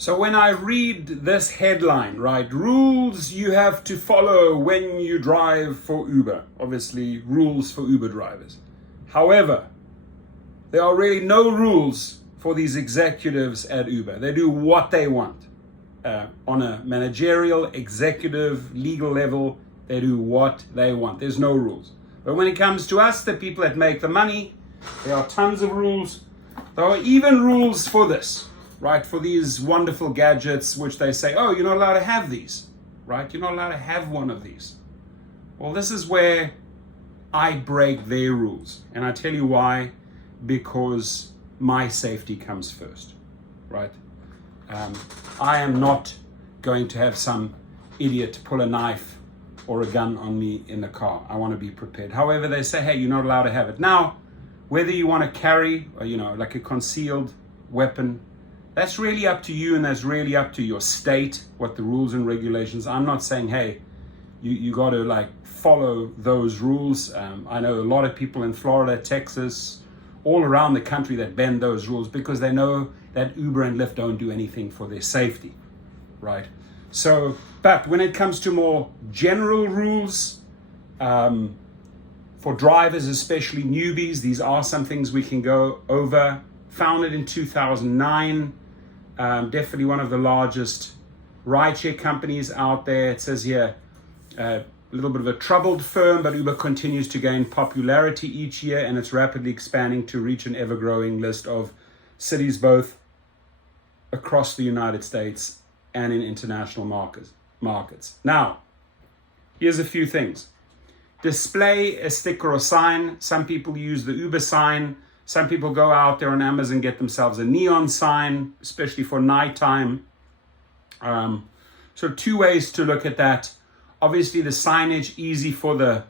So when I read this headline, right, rules you have to follow when you drive for Uber, obviously rules for Uber drivers. However, there are really no rules for these executives at Uber. They do what they want. On a managerial, executive, legal level, they do what they want. There's no rules. But when it comes to us, the people that make the money, there are tons of rules. There are even rules for this, right? For these wonderful gadgets, which they say, oh, you're not allowed to have these, right? You're not allowed to have one of these. Well, this is where I break their rules. And I tell you why. Because my safety comes first, right? I am not going to have some idiot pull a knife or a gun on me in the car. I want to be prepared. However, they say, hey, you're not allowed to have it. Now, whether you want to carry, or, like a concealed weapon, that's really up to you, and that's really up to your state, what the rules and regulations. I'm not saying, hey, you got to follow those rules. I know a lot of people in Florida, Texas, all around the country that bend those rules because they know that Uber and Lyft don't do anything for their safety, right? So, but when it comes to more general rules, for drivers, especially newbies, these are some things we can go over. Founded in 2009, definitely one of the largest rideshare companies out there. It says here, a little bit of a troubled firm, but Uber continues to gain popularity each year, and it's rapidly expanding to reach an ever-growing list of cities both across the United States and in international markets. Now, here's a few things. Display a sticker or sign. Some people use the Uber sign. Some people go out there on Amazon and get themselves a neon sign, especially for nighttime. So two ways to look at that. Obviously, the signage, easy for the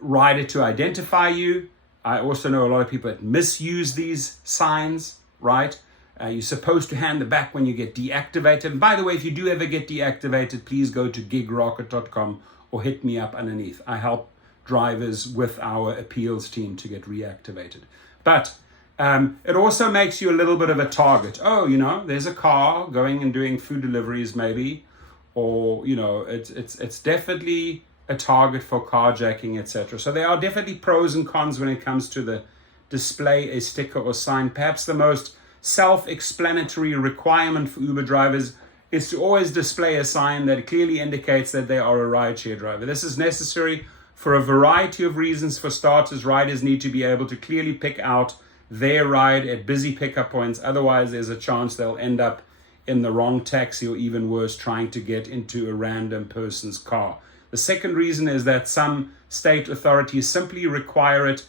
rider to identify you. I also know a lot of people that misuse these signs, right? You're supposed to hand it back when you get deactivated. And by the way, if you do ever get deactivated, please go to gigrocket.com or hit me up underneath. I help drivers with our appeals team to get reactivated. But it also makes you a little bit of a target. Oh, there's a car going and doing food deliveries maybe, or it's definitely a target for carjacking, etc. So there are definitely pros and cons when it comes to the display a sticker or sign. Perhaps the most self-explanatory requirement for Uber drivers is to always display a sign that clearly indicates that they are a rideshare driver. This is necessary for a variety of reasons. For starters, riders need to be able to clearly pick out their ride at busy pickup points. Otherwise, there's a chance they'll end up in the wrong taxi, or even worse, trying to get into a random person's car. The second reason is that some state authorities simply require it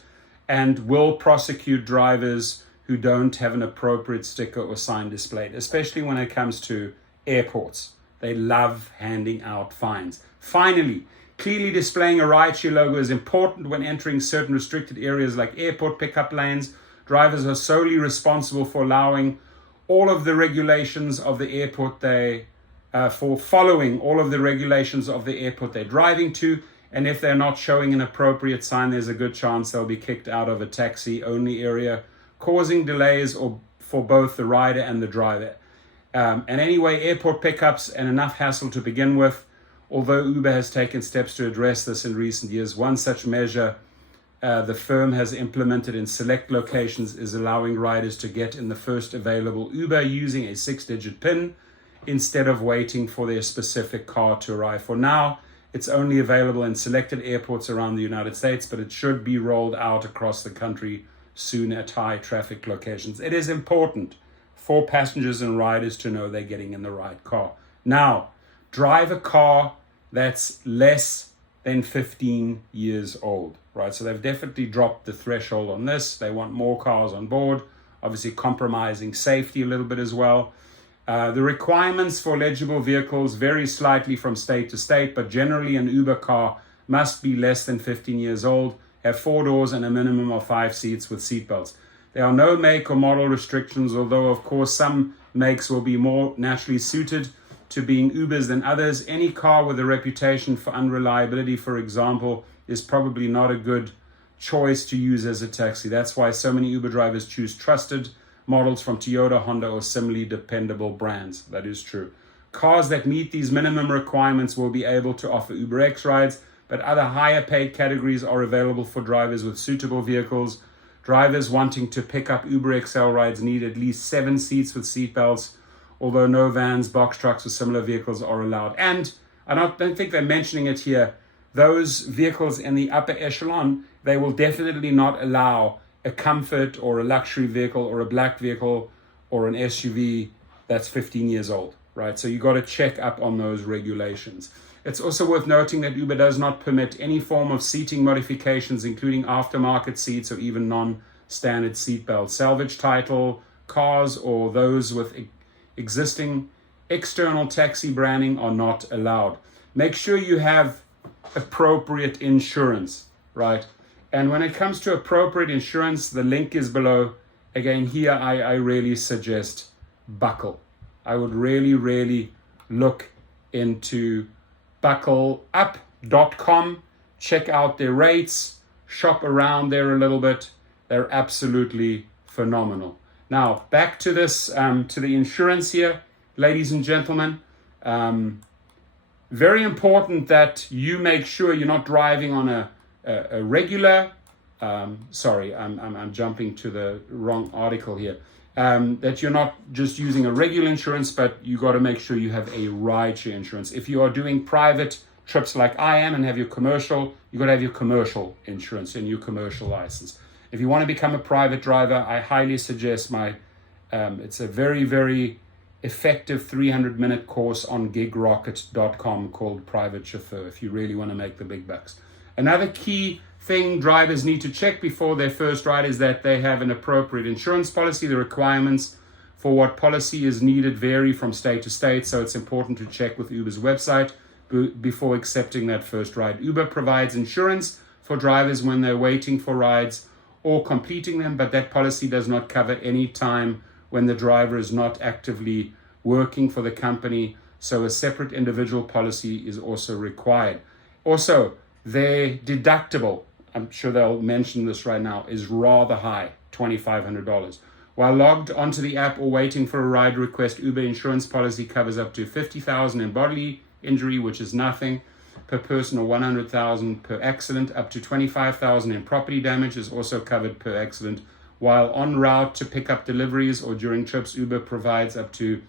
and will prosecute drivers who don't have an appropriate sticker or sign displayed, especially when it comes to airports. They love handing out fines. Finally, clearly displaying a rideshare logo is important when entering certain restricted areas like airport pickup lanes. Drivers are solely responsible for allowing all of the regulations of the airport for following all of the regulations of the airport they're driving to. And if they're not showing an appropriate sign, there's a good chance they'll be kicked out of a taxi-only area, causing delays for both the rider and the driver. And anyway, airport pickups and enough hassle to begin with, although Uber has taken steps to address this in recent years. One such measure the firm has implemented in select locations is allowing riders to get in the first available Uber using a 6-digit PIN instead of waiting for their specific car to arrive. For now, it's only available in selected airports around the United States, but it should be rolled out across the country soon at high traffic locations. It is important for passengers and riders to know they're getting in the right car. Now, drive a car that's less than 15 years old, right? So they've definitely dropped the threshold on this. They want more cars on board, obviously compromising safety a little bit as well. The requirements for eligible vehicles vary slightly from state to state, but generally an Uber car must be less than 15 years old, have 4 doors and a minimum of 5 seats with seatbelts. There are no make or model restrictions, although of course some makes will be more naturally suited to being Ubers than others. Any car with a reputation for unreliability, for example, is probably not a good choice to use as a taxi. That's why so many Uber drivers choose trusted, models from Toyota, Honda, or similarly dependable brands. That is true. Cars that meet these minimum requirements will be able to offer UberX rides, but other higher paid categories are available for drivers with suitable vehicles. Drivers wanting to pick up Uber XL rides need at least 7 seats with seatbelts, although no vans, box trucks, or similar vehicles are allowed. And I don't think they're mentioning it here. Those vehicles in the upper echelon, they will definitely not allow a comfort or a luxury vehicle or a black vehicle or an SUV that's 15 years old, right? So you got to check up on those regulations. It's also worth noting that Uber does not permit any form of seating modifications, including aftermarket seats or even non-standard seatbelts. Salvage title cars or those with existing external taxi branding are not allowed. Make sure you have appropriate insurance, right? And when it comes to appropriate insurance, the link is below. Again, here I really suggest Buckle. I would really look into buckleup.com, check out their rates, shop around there a little bit. They're absolutely phenomenal. Now, back to this, to the insurance here, ladies and gentlemen. Very important that you make sure you're not driving on a regular, sorry, I'm jumping to the wrong article here. That you're not just using a regular insurance, but you got to make sure you have a rideshare insurance. If you are doing private trips like I am and have your commercial, you got to have your commercial insurance and your commercial license. If you want to become a private driver, I highly suggest it's a very effective 300-minute course on gigrocket.com called Private Chauffeur if you really want to make the big bucks. Another key thing drivers need to check before their first ride is that they have an appropriate insurance policy. The requirements for what policy is needed vary from state to state, so it's important to check with Uber's website before accepting that first ride. Uber provides insurance for drivers when they're waiting for rides or completing them, but that policy does not cover any time when the driver is not actively working for the company, so a separate individual policy is also required. Also, their deductible, I'm sure they'll mention this right now, is rather high, $2,500. While logged onto the app or waiting for a ride request, Uber insurance policy covers up to $50,000 in bodily injury, which is nothing per person, or $100,000 per accident. Up to $25,000 in property damage is also covered per accident. While en route to pick up deliveries or during trips, Uber provides up to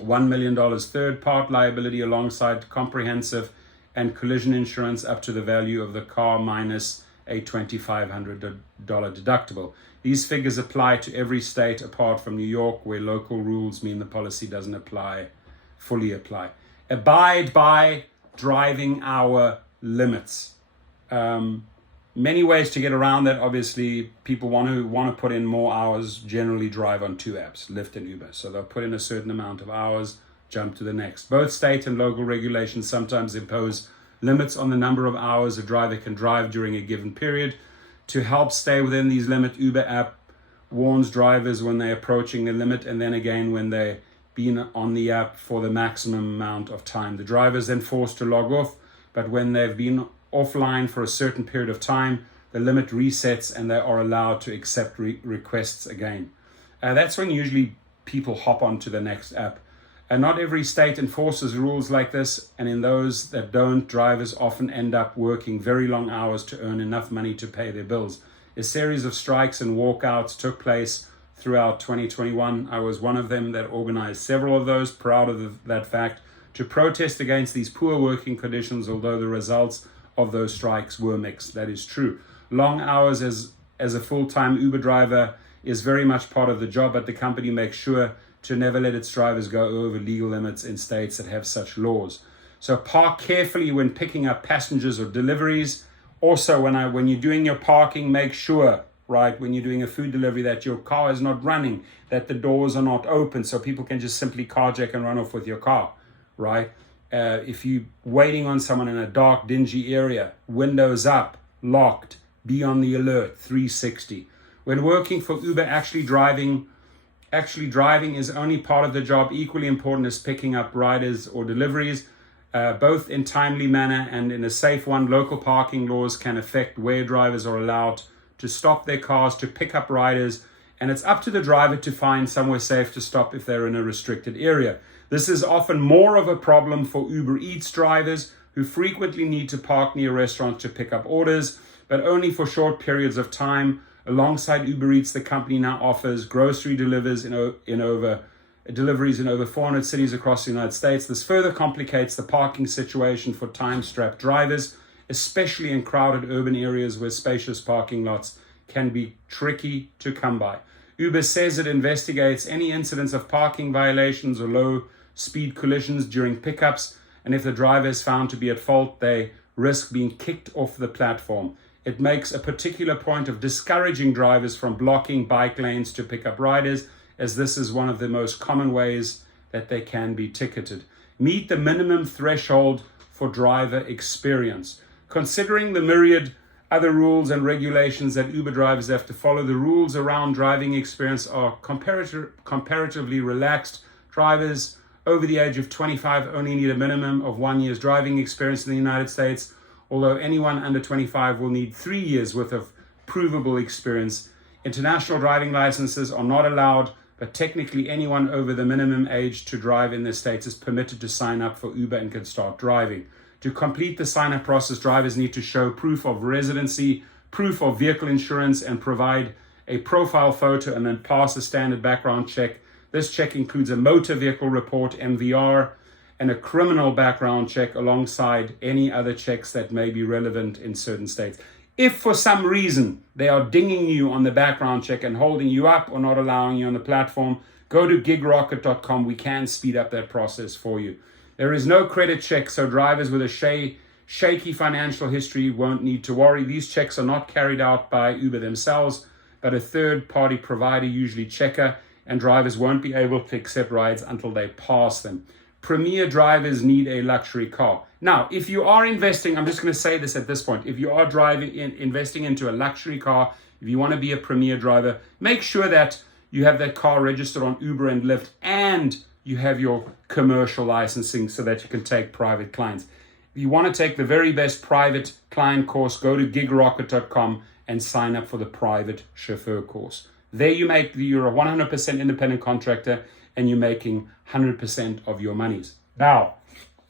$1 million third-part liability alongside comprehensive and collision insurance up to the value of the car minus a $2,500 deductible. These figures apply to every state apart from New York, where local rules mean the policy doesn't fully apply. Abide by driving hour limits. Many ways to get around that. Obviously, people want to put in more hours, generally drive on 2 apps, Lyft and Uber. So they'll put in a certain amount of hours, jump to the next. Both state and local regulations sometimes impose limits on the number of hours a driver can drive during a given period. To help stay within these limits, Uber app warns drivers when they're approaching the limit, and then again when they've been on the app for the maximum amount of time. The driver is then forced to log off, but when they've been offline for a certain period of time, the limit resets and they are allowed to accept requests again. That's when usually people hop onto the next app. Not every state enforces rules like this, and in those that don't, drivers often end up working very long hours to earn enough money to pay their bills. A series of strikes and walkouts took place throughout 2021. I was one of them that organized several of those, proud of that fact, to protest against these poor working conditions, although the results of those strikes were mixed. That is true. Long hours as a full-time Uber driver is very much part of the job, but the company makes sure to never let its drivers go over legal limits in states that have such laws. So park carefully when picking up passengers or deliveries. Also, when you're doing your parking, make sure, right, when you're doing a food delivery, that your car is not running, that the doors are not open, so people can just simply carjack and run off with your car, right? If you're waiting on someone in a dark, dingy area, windows up, locked, be on the alert, 360. When working for Uber, actually driving is only part of the job. Equally important is picking up riders or deliveries, both in timely manner and in a safe one. Local parking laws can affect where drivers are allowed to stop their cars to pick up riders and it's up to the driver to find somewhere safe to stop if they're in a restricted area. This is often more of a problem for Uber Eats drivers who frequently need to park near restaurants to pick up orders, but only for short periods of time. Alongside Uber Eats, the company now offers grocery deliveries in over 400 cities across the United States. This further complicates the parking situation for time-strapped drivers, especially in crowded urban areas where spacious parking lots can be tricky to come by. Uber says it investigates any incidents of parking violations or low-speed collisions during pickups, and if the driver is found to be at fault, they risk being kicked off the platform. It makes a particular point of discouraging drivers from blocking bike lanes to pick up riders, as this is one of the most common ways that they can be ticketed. Meet the minimum threshold for driver experience. Considering the myriad other rules and regulations that Uber drivers have to follow, the rules around driving experience are comparatively relaxed. Drivers over the age of 25 only need a minimum of 1 year's driving experience in the United States, although anyone under 25 will need 3 years worth of provable experience. International driving licenses are not allowed, but technically anyone over the minimum age to drive in the States is permitted to sign up for Uber and can start driving. To complete the sign-up process, drivers need to show proof of residency, proof of vehicle insurance, and provide a profile photo and then pass a standard background check. This check includes a motor vehicle report, MVR, and a criminal background check alongside any other checks that may be relevant in certain states. If for some reason they are dinging you on the background check and holding you up or not allowing you on the platform, go to gigrocket.com. We can speed up that process for you. There is no credit check, so drivers with a shaky financial history won't need to worry. These checks are not carried out by Uber themselves, but a third-party provider, usually Checker, and drivers won't be able to accept rides until they pass them. Premier drivers need a luxury car. Now, if you are investing, I'm just going to say this at this point, if you are investing into a luxury car, if you want to be a premier driver, make sure that you have that car registered on Uber and Lyft and you have your commercial licensing so that you can take private clients. If you want to take the very best private client course, go to gigrocket.com and sign up for the private chauffeur course. There you're a 100% independent contractor and you're making 100% of your monies. Now,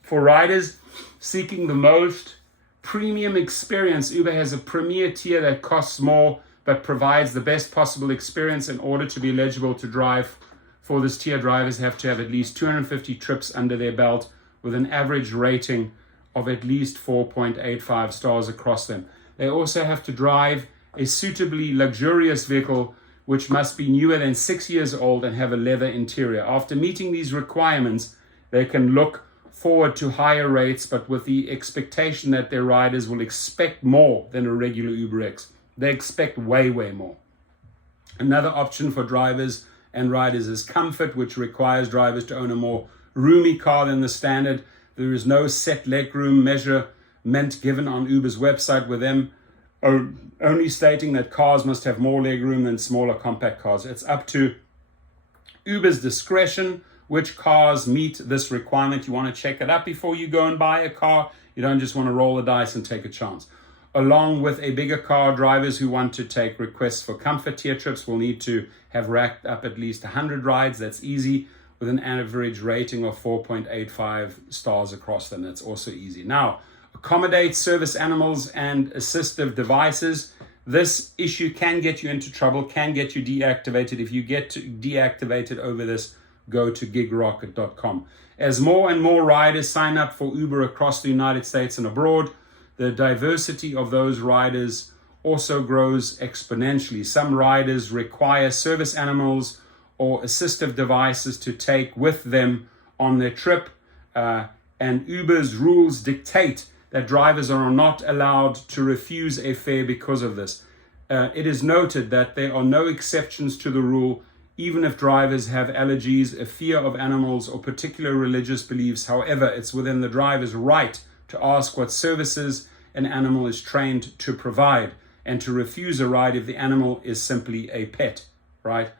for riders seeking the most premium experience, Uber has a premier tier that costs more but provides the best possible experience. In order to be eligible to drive for this tier, drivers have to have at least 250 trips under their belt with an average rating of at least 4.85 stars across them. They also have to drive a suitably luxurious vehicle which must be newer than 6 years old and have a leather interior. After meeting these requirements, they can look forward to higher rates, but with the expectation that their riders will expect more than a regular UberX. They expect way, way more. Another option for drivers and riders is comfort, which requires drivers to own a more roomy car than the standard. There is no set legroom measurement given on Uber's website, with them only stating that cars must have more legroom than smaller compact cars. It's up to Uber's discretion which cars meet this requirement. You want to check it up before you go and buy a car. You don't just want to roll the dice and take a chance. Along with a bigger car, drivers who want to take requests for comfort tier trips will need to have racked up at least 100 rides. That's easy, with an average rating of 4.85 stars across them. That's also easy. Now, accommodate service animals and assistive devices. This issue can get you into trouble, can get you deactivated. If you get deactivated over this, go to gigrocket.com. As more and more riders sign up for Uber across the United States and abroad, the diversity of those riders also grows exponentially. Some riders require service animals or assistive devices to take with them on their trip, and Uber's rules dictate that drivers are not allowed to refuse a fare because of this. It is noted that there are no exceptions to the rule, even if drivers have allergies, a fear of animals, or particular religious beliefs. However, it's within the driver's right to ask what services an animal is trained to provide and to refuse a ride if the animal is simply a pet, right?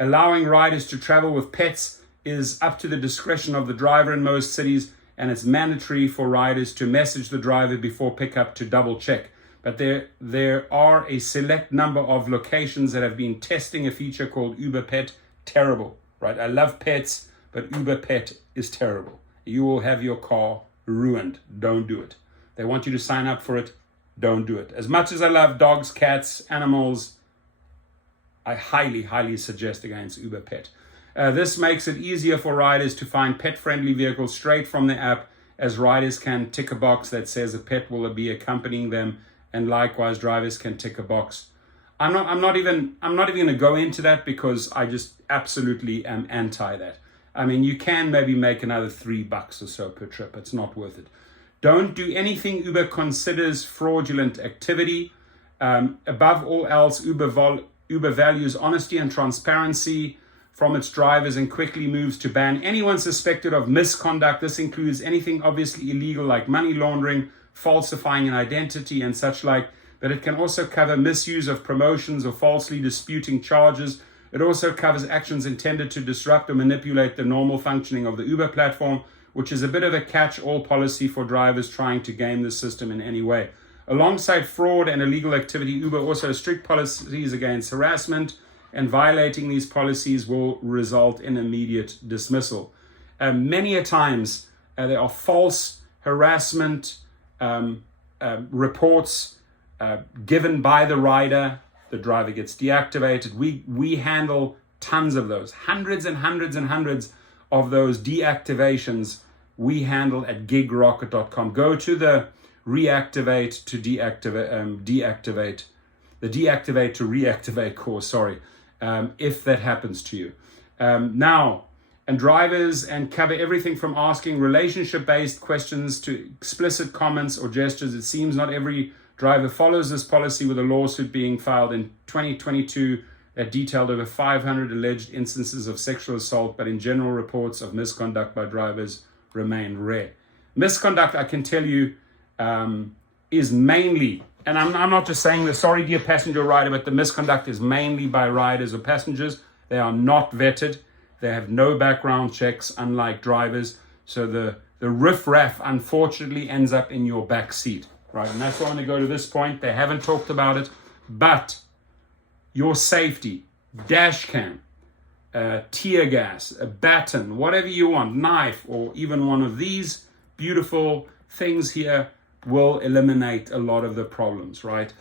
Allowing riders to travel with pets is up to the discretion of the driver in most cities, and it's mandatory for riders to message the driver before pickup to double check. but there are a select number of locations that have been testing a feature called Uber Pet. Terrible, right? I love pets, but Uber Pet is terrible. You will have your car ruined. Don't do it. They want you to sign up for it. Don't do it. As much as I love dogs, cats, animals, I highly, highly suggest against Uber Pet. This makes it easier for riders to find pet-friendly vehicles straight from the app, as riders can tick a box that says a pet will be accompanying them, and likewise drivers can tick a box. I'm not even going to go into that because I just absolutely am anti that. I mean, you can maybe make another $3 or so per trip. It's not worth it. Don't do anything Uber considers fraudulent activity. Above all else, Uber values honesty and transparency from its drivers and quickly moves to ban anyone suspected of misconduct. This includes anything obviously illegal like money laundering, falsifying an identity, and such like. But it can also cover misuse of promotions or falsely disputing charges. It also covers actions intended to disrupt or manipulate the normal functioning of the Uber platform, which is a bit of a catch-all policy for drivers trying to game the system in any way. Alongside fraud and illegal activity, Uber also has strict policies against harassment, and violating these policies will result in immediate dismissal. Many a times, there are false harassment reports given by the rider. The driver gets deactivated. We handle tons of those, hundreds and hundreds and hundreds of those deactivations we handle at gigrocket.com. Go to the reactivate to deactivate, the deactivate to reactivate course, if that happens to you. And drivers and cover everything from asking relationship-based questions to explicit comments or gestures. It seems not every driver follows this policy, with a lawsuit being filed in 2022 that detailed over 500 alleged instances of sexual assault, but in general, reports of misconduct by drivers remain rare. Misconduct, I can tell you, is mainly, and I'm not just saying this, sorry dear passenger or rider, but the misconduct is mainly by riders or passengers. They are not vetted. They have no background checks, unlike drivers. So the riffraff, unfortunately, ends up in your back seat. Right, and that's why I want to go to this point. They haven't talked about it, but your safety, dash cam, tear gas, a baton, whatever you want, knife, or even one of these beautiful things here will eliminate a lot of the problems, right?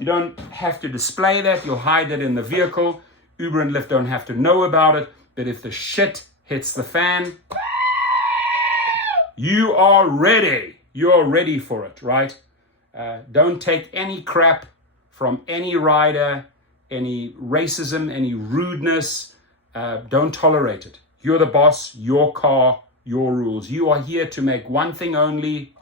You don't have to display that. You'll hide it in the vehicle. Uber and Lyft don't have to know about it, but if the shit hits the fan, you are ready. You're ready for it, right? Don't take any crap from any rider, any racism, any rudeness. Don't tolerate it. You're the boss, your car, your rules. You are here to make one thing only,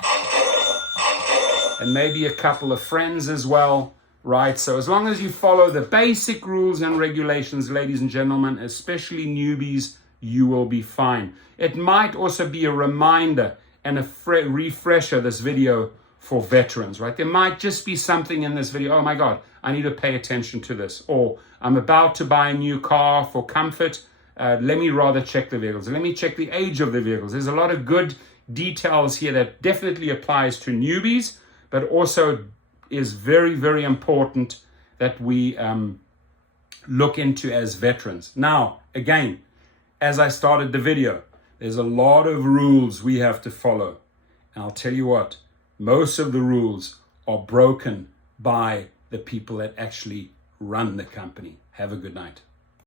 and maybe a couple of friends as well, right? So as long as you follow the basic rules and regulations, ladies and gentlemen, especially newbies, you will be fine. It might also be a reminder and a refresher, this video, for veterans, right? There might just be something in this video, oh my God, I need to pay attention to this. Or I'm about to buy a new car for comfort. Let me rather check the vehicles. Let me check the age of the vehicles. There's a lot of good details here that definitely applies to newbies, but also is very, very important that we look into as veterans. Now, again, as I started the video, there's a lot of rules we have to follow. And I'll tell you what, most of the rules are broken by the people that actually run the company. Have a good night.